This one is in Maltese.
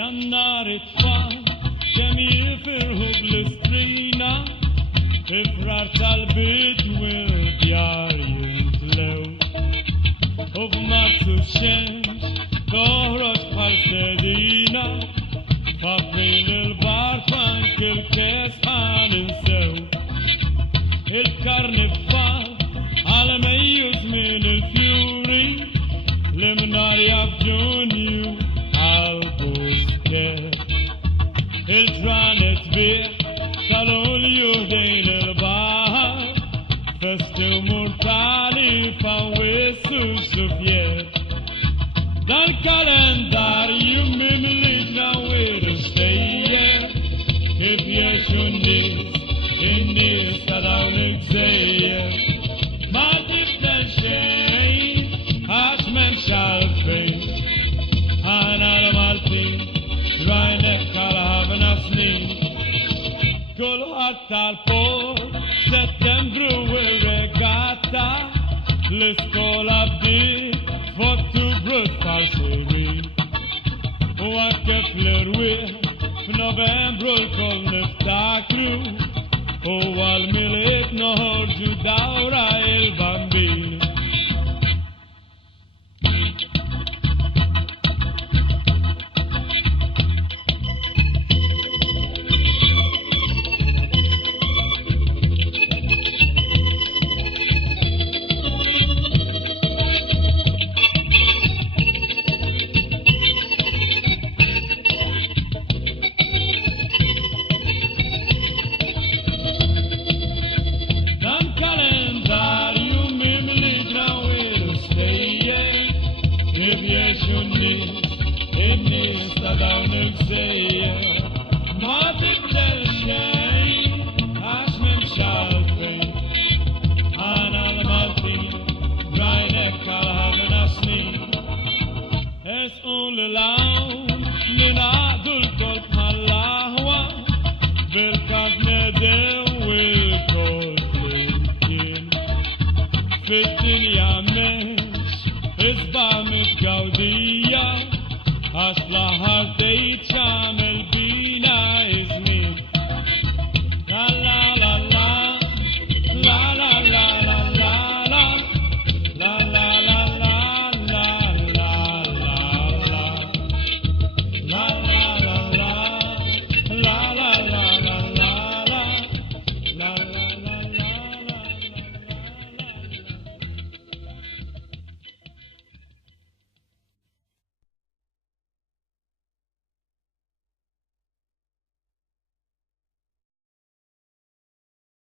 Jannar ett fall, dem är för huglestrina. Ifrat albet will bjargen low. Of matsu shens, toros palsedina. Paprin el barpan kilkes hanen so. El carnaval, alle meius min el fury. Lemnari avdunju, albusket. El dranet vet, talolju den el bahar. Festu mortali fan wesus fiet. Dal kalendarium mimligna weder säger. If jesunis, innis dat oulik säger. Maar dit den tjej, as men salving. Han allting, dryne kalhavenas ning. Gull hattar på, septembro regatta. Lyskål abdi, foto brödfalseri. Och akefler we, för november kol neftakru. Och all milet når judaura el bambino. If yes, you need, it needs that I say.